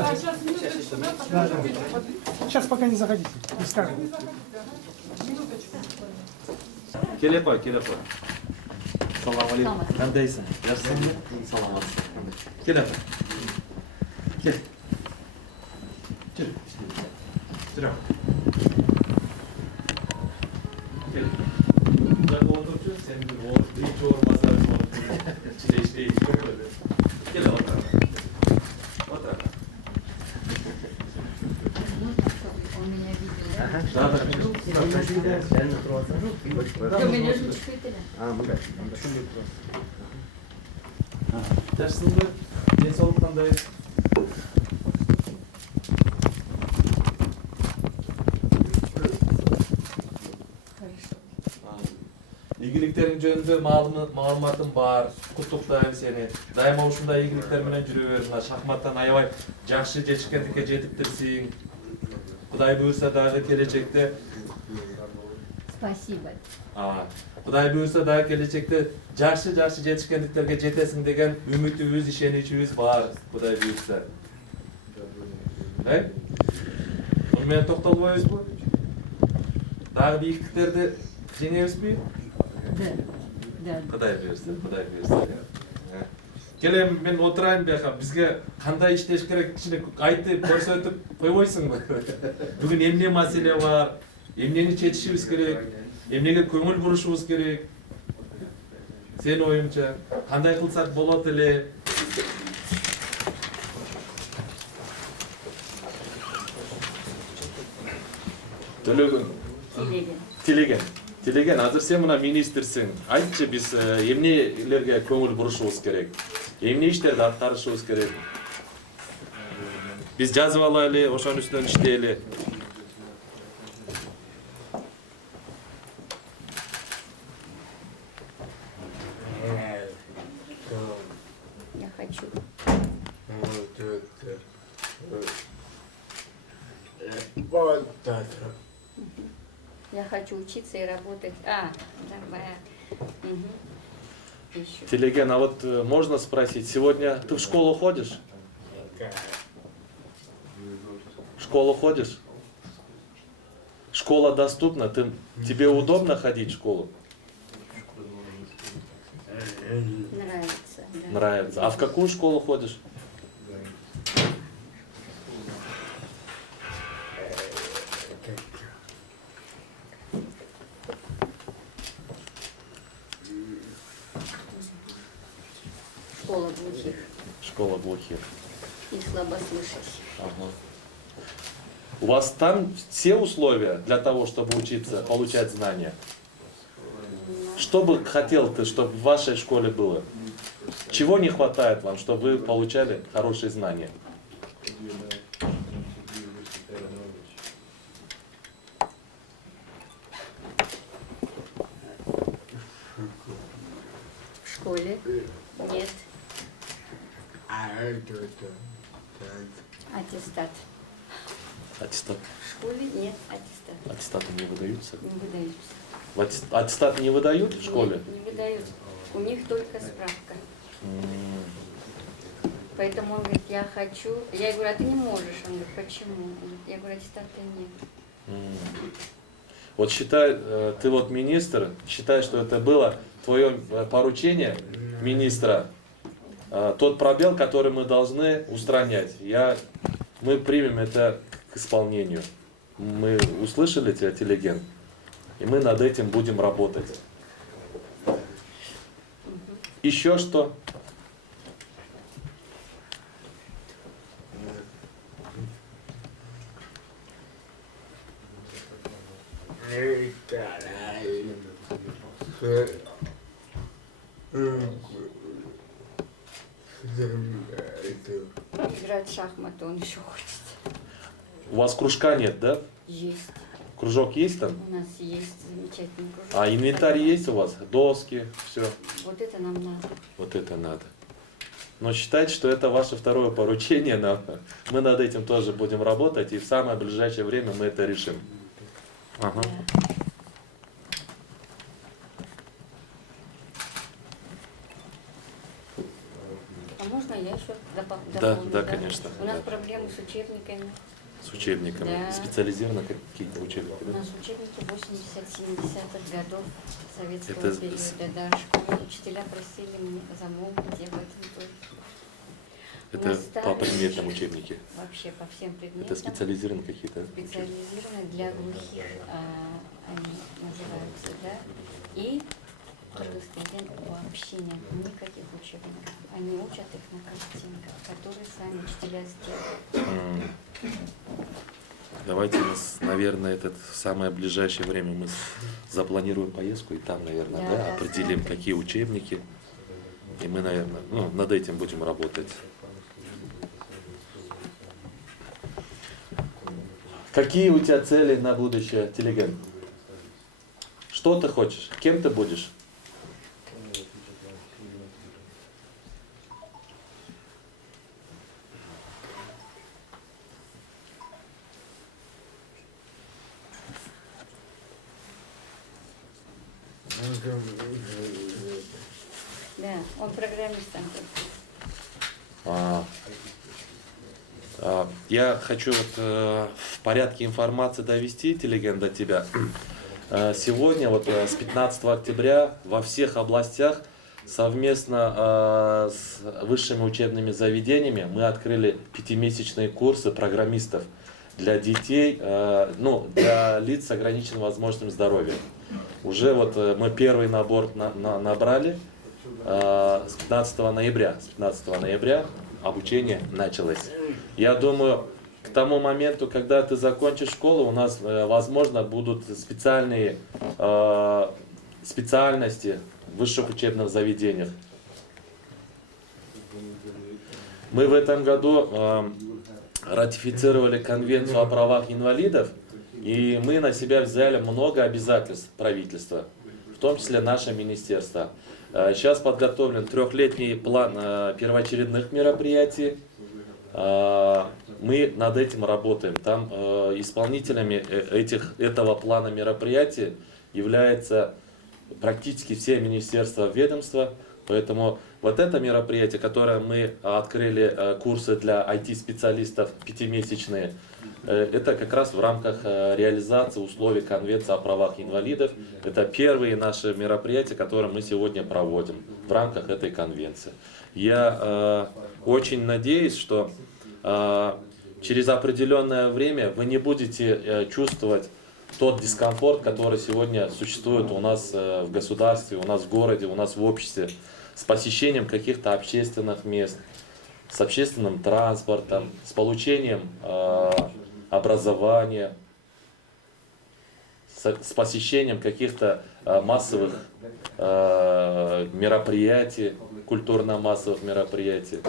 Да. Да, да. Сейчас пока не заходите. Не скажем. Келе қой. Салам алейкум. Қандайсың? Жақсың ба? Саламатсың. Келе қой. Кел. Жүр. Жүр. Кел. Бұлар отырып жүр, сен бірінші орынбасарың болып іштейсің. Кел, отыр. Отыр. Жақсың ба? Денсаулық қандай? Игіліктерің жөнінде мағлұматым бар, құттықтаймын сені. Дайыма ушундай игіліктер менен жүрө бер, мына шахматтан аябай жакшы жетишкендикке жетиптирсиң. Кудай буйрса дагы келечекте. Спасибо. Кудай буйрса дагы келечекте жакшы жетишкендиктерге жетесиң деген үмүтүбүз, ишеничибиз бар, Кудай буйрса. Муну менен токтолбойбузбу? Дагы бийиктиктерди жеңебизби? Да. Кудай буйрса. Келем, мен отурайын бияка. Бизге кандай иштеш керек, кичине айтып, көрсөтүп койбойсуңбу? Бүгүн эмне маселе бар? Эмнени чечишибиз керек? Эмнеге көңүл бурушубуз керек? Сен оюңча кандай кылсак болот эле? Телеген, азыр сен мына министрсиң. Айтчы, биз эмнелерге көңүл бурушубуз керек? Эмне иштерди аткарышыбыз керек? Биз жазып алайлы, ошонун үстүнөн иштейли. Я хочу. Я хочу учиться и работать. Давай. Еще. Телеген, а вот можно спросить, сегодня ты в школу ходишь? В школу ходишь? Школа доступна? Тебе удобно ходить в школу? Нравится. Да. Нравится. А в какую школу ходишь? Школа глухих Школа глухих. и слабослышащих. Ага. У вас там все условия для того, чтобы учиться, получать знания? Что бы хотел ты, чтобы в вашей школе было? Чего не хватает вам, чтобы вы получали хорошие знания? В школе нет аттестат. Аттестат. В школе нет аттестата. Аттестаты не выдаются? Не выдаются. Аттестаты не выдают в школе? Нет, не выдают. У них только справка. Поэтому он говорит, я хочу. Я говорю, а ты не можешь. Он говорит, почему? Я говорю, аттестата нет. Вот считай, ты вот министр, считай, что это было твое поручение министра, тот пробел, который мы должны устранять. Мы примем это к исполнению. Мы услышали тебя, Телеген, и мы над этим будем работать. Еще что? Играть в шахматы он еще хочет. У вас кружка нет, да? Есть. Кружок есть там? У нас есть замечательный кружок. А инвентарь есть у вас? Доски, все. Вот это нам надо. Вот это надо. Но считайте, что это ваше второе поручение. Мы над этим тоже будем работать, и в самое ближайшее время мы это решим. Ага. А можно я еще Да, дополню? да, конечно. У нас Да. проблемы с учебниками. С учебниками. Да. Специализированно какие-то учебники, У да? нас учебники 80-70-х годов советского Это периода. Да, школы, учителя просили мне замолвить, я в этом тоже. У Это нас по старые предметам учебники. Вообще по всем предметам. Это специализированные какие-то учебники. Специализированные для глухих они называются, да. И кыргызстан вообще нет никаких учебников. Они учат их на картинках, которые сами учителя сделали. Давайте, наверное, в самое ближайшее время мы запланируем поездку, и там, наверное, Да, да, да, определим, смотрим. какие учебники. И мы, наверное, над этим будем работать. Какие у тебя цели на будущее, Телеген? Что ты хочешь? Кем ты будешь? Да, он программистом. Я хочу в порядке информации довести, Телеген, до тебя. Сегодня, с 15 октября, во всех областях совместно с высшими учебными заведениями мы открыли 5-месячные курсы программистов для детей, для лиц с ограниченными возможностями здоровья. Уже мы первый набор набрали с 15 ноября. С 15 ноября обучение началось. Я думаю, к тому моменту, когда ты закончишь школу, у нас, возможно, будут специальные специальности в высших учебных заведениях. Мы в этом году ратифицировали Конвенцию о правах инвалидов, и мы на себя взяли много обязательств правительства, в том числе наше министерство. Сейчас подготовлен 3-летний план первоочередных мероприятий. Мы над этим работаем. Там исполнителями этого плана мероприятий являются практически все министерства, ведомства. Поэтому это мероприятие, которое мы открыли, курсы для IT-специалистов 5-месячные, это как раз в рамках реализации условий Конвенции о правах инвалидов. Это первые наши мероприятия, которые мы сегодня проводим в рамках этой конвенции. Я очень надеюсь, что через определенное время вы не будете чувствовать тот дискомфорт, который сегодня существует у нас в государстве, у нас в городе, у нас в обществе, с посещением каких-то общественных мест, с общественным транспортом, с получением образования, с посещением каких-то массовых мероприятий, культурно-массовых мероприятий.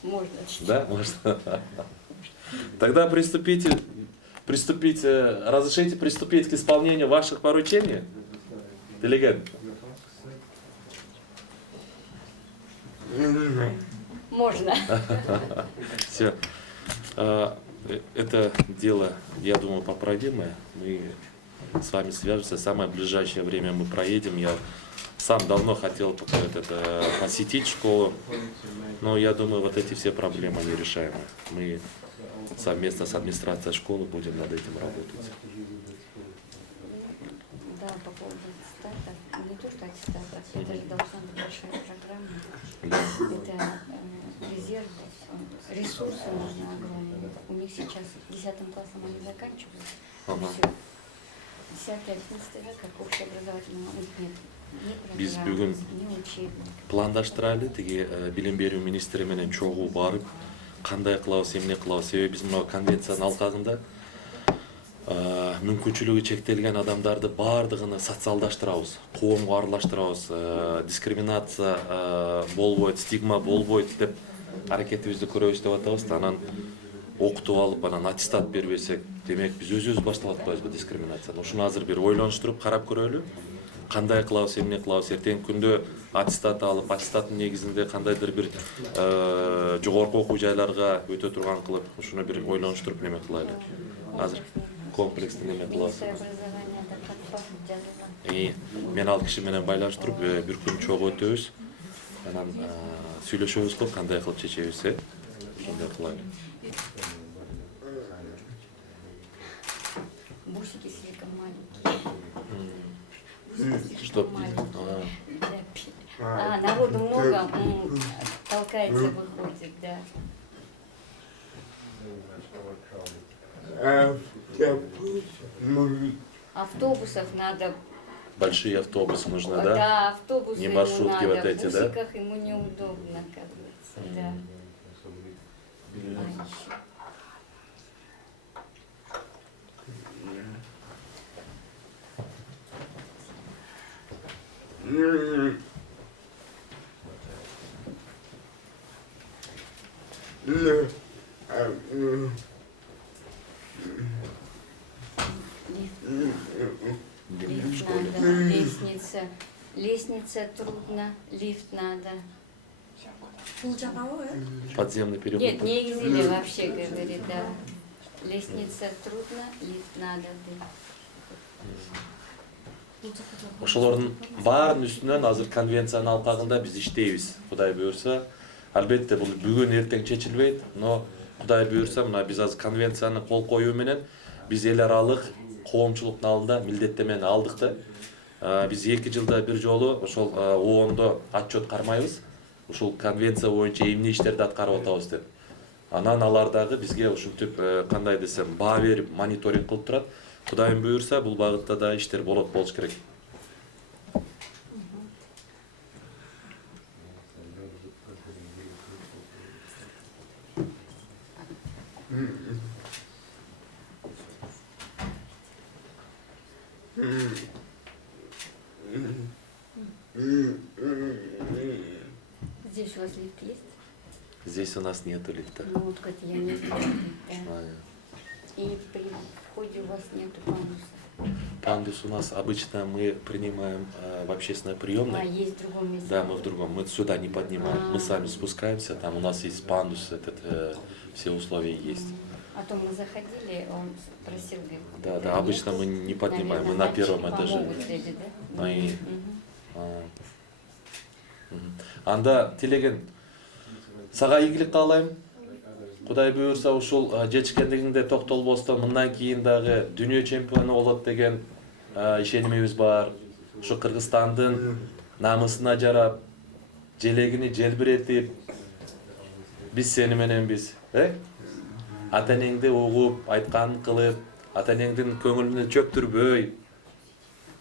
Можно читать. Да, можно. Тогда разрешите приступить к исполнению ваших поручений? Делегат? Можно. Все. Это дело, я думаю, поправимое. Мы с вами свяжемся. В самое ближайшее время мы проедем. Я сам давно хотел посетить школу, но я думаю, эти все проблемы нерешаемы. Мы совместно с администрацией школы будем над этим работать. Да, по поводу аттестатов, не то что аттестатов, это же должна быть большая программа. Это резервы, ресурсы нужны огромные. У них сейчас 10 классом они заканчивают. Все. 10-11 как общеобразовательного у них нет. Биз бүгүн пландаштыралы тиги билим берүү министри менен чогуу барып кандай кылабыз эмне кылабыз, себеби биз мына конвенциянын алкагында мүмкүнчүлүгү чектелген адамдарды баардыгын социалдаштырабыз, коомго аралаштырабыз, дискриминация болбойт, стигма болбойт деп аракетибизди көрөбүз деп атабыз. Анан окутуп алып, анан аттестат бербесек, демек биз өзүбүз баштап атпайбызбы дискриминацияны? Ушуну азыр бир ойлонуштуруп карап көрөлү. кандай кылабыз, эмне кылабыз, эртеңки күндө аттестат алып, аттестаттын негизинде кандайдыр бир жогорку окуу жайларга өтө турган кылып, ушуну бир ойлонуштуруп неме кылайлы. Азыр комплекстүү неме кылабыз. Министр образования да жазылган. Мен ал киши менен байланыштырып, бир күн чогуу өтөбүз. Анан сүйлөшөбүз го, кандай кылып чечебиз, ошондой кылайлы. Бусики слишком маленькие. Что? Народу много, толкается, выходит, да. Автобусов надо. Большие автобусы нужны, да? Да, автобусы Не маршрутки ему вот надо. эти, в да? бусиках ему неудобно, кажется, да. Лифт надо, лестница трудно, лифт надо. Подземный переход. Нет, не или вообще говорит, да. Лестница трудно, лифт надо, да. Ошолордун баарын үстүнөн азыр конвенциянын алкагында биз иштейбиз. Кудай буйрса, албетте бул бүгүн эртең чечилбейт, но Кудай буйрса, мына биз азыр конвенцияны кол коюу менен биз эл аралык коомчулуктун алдында милдеттемени алдык да. Биз 2 жылда бир жолу ошол ООНдо отчет кармайбыз. Ушул конвенция боюнча эмне иштерди аткарып атабыз деп. Анан алар дагы бизге ушинтип кандай десем, баа берип мониторинг кылып турат. Кудайым буйрса, бул багытта да иштер болуш керек. Здесь у вас лифт есть? Здесь у нас нету лифта. Ну вот как я не знаю. Да. И при входе у вас нету пандуса. Пандус у нас обычно мы принимаем в общественной приемной. Есть в другом месте. Да, мы в другом. Мы сюда не поднимаем. Мы сами спускаемся. Там у нас есть пандус, все условия есть. А то мы заходили, он просил, говорит, Да, обычно мы не поднимаем. Мы на первом этаже. Анда тилеген сага ийгилик каалайм. Кудай буйрса ушул жетишкендигиңде токтолбостон мындан кийин дагы дүйнө чемпиону болот деген ишенимибиз бар. Ушу Кыргызстандын намысына жарап, желегини желбиретип, биз сени мененбиз, ата энеңди угуп, айтканын кылып, ата энеңдин көңүлүнө чөктүрбөй,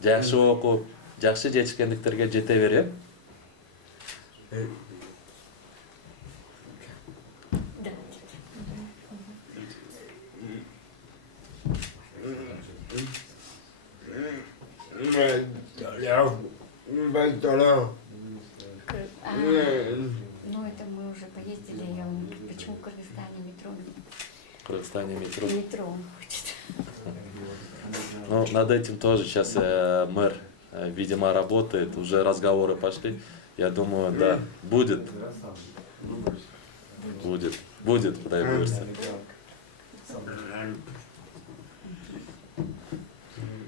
жакшы окуп, жакшы жетишкендиктерге жете бер, Ну это мы уже поездили, почему в Кыргызстане метро? В Кыргызстане метро. Метро он хочет. Ну, над этим тоже сейчас мэр, видимо, работает, уже разговоры пошли. Я думаю, да, будет, кудай буйрса.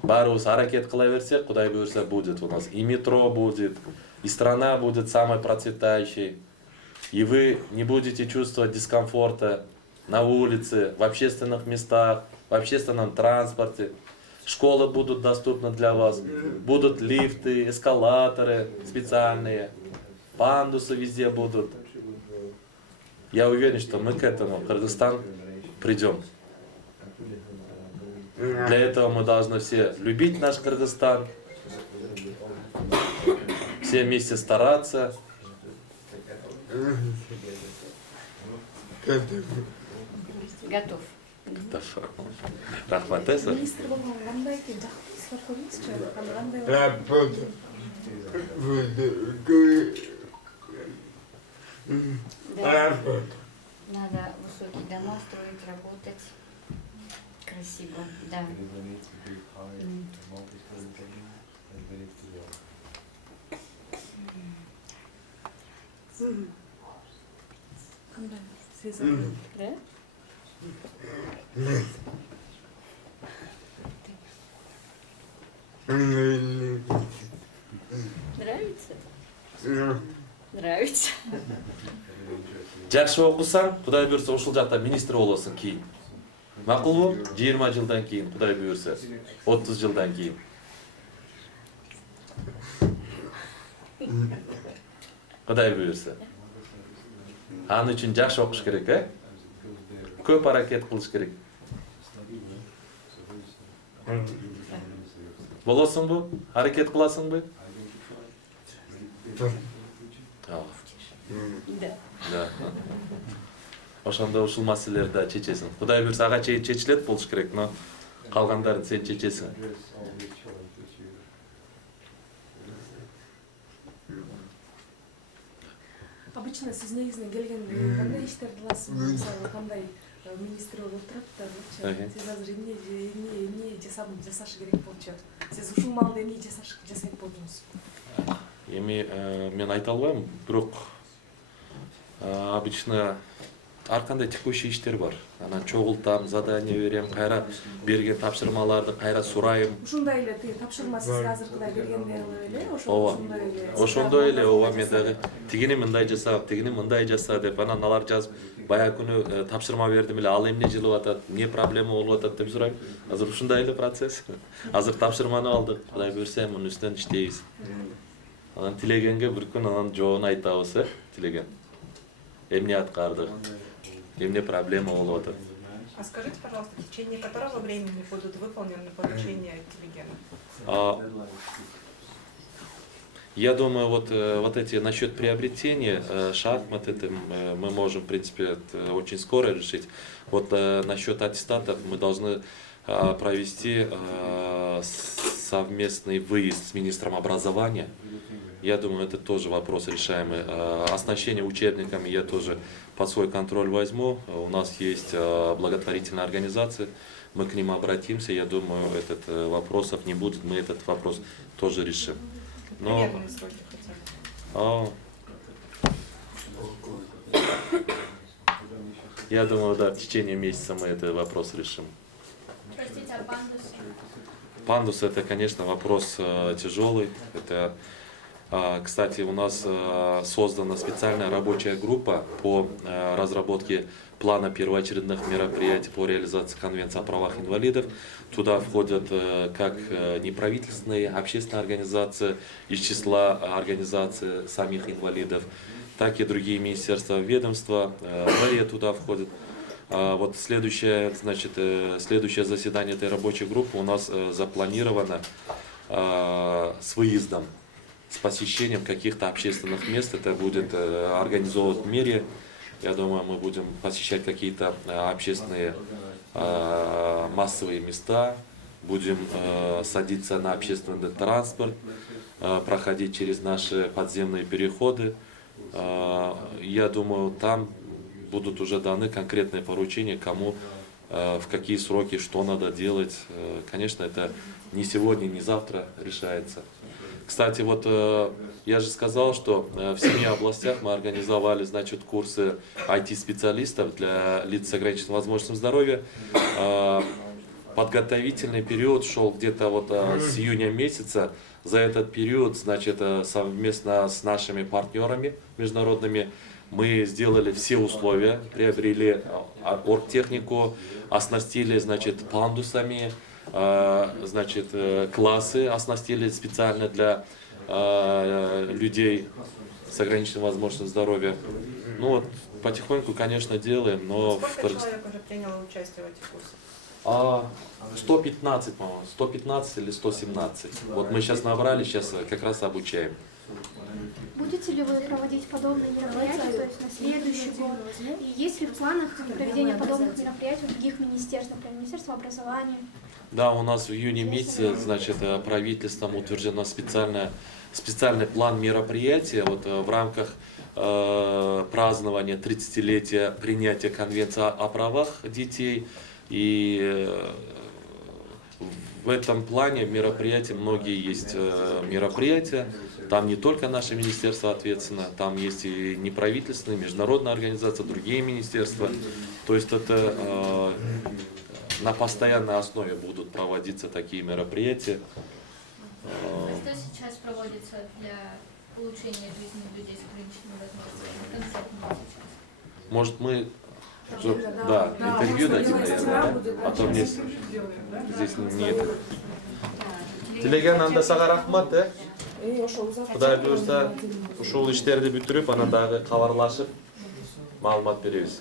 Баарыбыз аракет кыла берсек, кудай буйрса, будет у нас. И метро будет, и страна будет самой процветающей. И вы не будете чувствовать дискомфорта на улице, в общественных местах, в общественном транспорте. Школы будут доступны для вас. Будут лифты, эскалаторы специальные, пандусы везде будут. Я уверен, что мы к этому, Кыргызстан, придем. Для этого мы должны все любить наш Кыргызстан, все вместе стараться. Готов. Рахмат, Эса. Министр болған қандай жақсылар көрмейсіз қандай Работа. Да. Надо высокие дома строить, работать. Красиво, да. Қандай сезім? Да? Нравится? Нравится. Жақсы оқысаң, Құдай бұйырса ушул жақта министр боласың кейін. Мақұл бу? 20 жылдан кейін, Құдай бұйырса. 30 жылдан кейін. Құдай бұйырса. Аны үшін жақсы оқыш керек, Көп hareket қылыш керек. Боласың бу? Hareket қыласың бу? Да. Да. Ошондо ушул маселелерди да чечесиң. Кудай буйрса ага чечилет болуш керек, но калгандарын сен чечесиң. Обычно сіз негізінен келген қандай іштерді аласыз? Мысалы, қандай министр болып отырады, сіз азыр эмне жасашы керек болчу? Сіз ушул маалда эмне жасайт болдуңуз? Эми мен айта албайм, бирок обычно ар кандай текущий иштер бар. Анан чогултам, задание берем, кайра берген тапшырмаларды кайра сурайм. Ушундай эле тапшырма сизге азыркыдай бергендей эле, ошондой эле. Ошондой эле, ооба, мен дагы тигини мындай жаса, тигини мындай жаса деп анан алар жазып, баягы күнү тапшырма бердим эле, ал эмне жылып атат, эмне проблема болуп атат деп сурайм. Азыр ушундай эле процесс. Азыр тапшырманы алдык, Кудай буйрса мунун үстүнөн иштейбиз. Анан тилегенге бир күн анан жообун айтабыз, тилеген. Эмне аткардык, эмне проблема болуп атат. А скажите, пожалуйста, в течение которого времени будут выполнены поручения интеллигента? Я думаю, вот эти насчет приобретения шахмат, это мы можем, в принципе, это очень скоро решить. Вот насчет аттестатов мы должны провести совместный выезд с министром образования. Я думаю, это тоже вопрос решаемый. Оснащение учебниками я тоже под свой контроль возьму. У нас есть благотворительная организация, мы к ним обратимся. Я думаю, этот вопросов не будет, мы этот вопрос тоже решим. Но Примерные сроки хотя бы. Я думаю, да, в течение месяца мы этот вопрос решим. Простите, а пандусы? Пандус это, конечно, вопрос тяжелый. Это, кстати, у нас создана специальная рабочая группа по разработке плана первоочередных мероприятий по реализации Конвенции о правах инвалидов. Туда входят как неправительственные, общественные организации из числа организаций самих инвалидов, так и другие министерства, ведомства, мэрия туда входит. Вот следующее заседание этой рабочей группы у нас запланировано с выездом, с посещением каких-то общественных мест. Это будет организовывать мэрия. Я думаю, мы будем посещать какие-то общественные массовые места, будем садиться на общественный транспорт, проходить через наши подземные переходы. Я думаю, там будут уже даны конкретные поручения, кому, в какие сроки, что надо делать. Конечно, это не сегодня, не завтра решается. Кстати, вот я же сказал, что в 7 областях мы организовали, значит, курсы IT-специалистов для лиц с ограниченным возможностью здоровья. Подготовительный период шел где-то вот с июня месяца. За этот период, значит, совместно с нашими партнерами международными мы сделали все условия, приобрели оргтехнику, оснастили, значит, пандусами, значит, классы оснастили специально для людей с ограниченным возможностью здоровья. Ну вот, потихоньку, конечно, делаем, но... Сколько человек уже приняло участие в этих курсах? 115, по-моему, 115 или 117. Вот мы сейчас набрали, сейчас как раз обучаем. Будете ли вы проводить подобные мероприятия, то есть на следующий год? И есть ли в планах проведения подобных мероприятий в других министерствах, например, Министерство образования? Да, у нас в июне месяце, значит, правительством утвержден специальный план мероприятия вот, в рамках празднования 30-летия принятия Конвенции о правах детей и в этом плане мероприятия, многие есть мероприятия, там не только наше министерство ответственно, там есть и неправительственные, международные организации, другие министерства. То есть это на постоянной основе будут проводиться такие мероприятия. Что сейчас проводится для улучшения жизни людей с ограниченными возможностями? Конкретно сейчас. Может, мы да, интервью дадим, наверное, да? А то мне здесь нет. Тілеген анда-саға рахмат, Құдай бұйырса, ушул иштерди бүтүрүп, анан дагы кабарлашып, маалымат беребиз,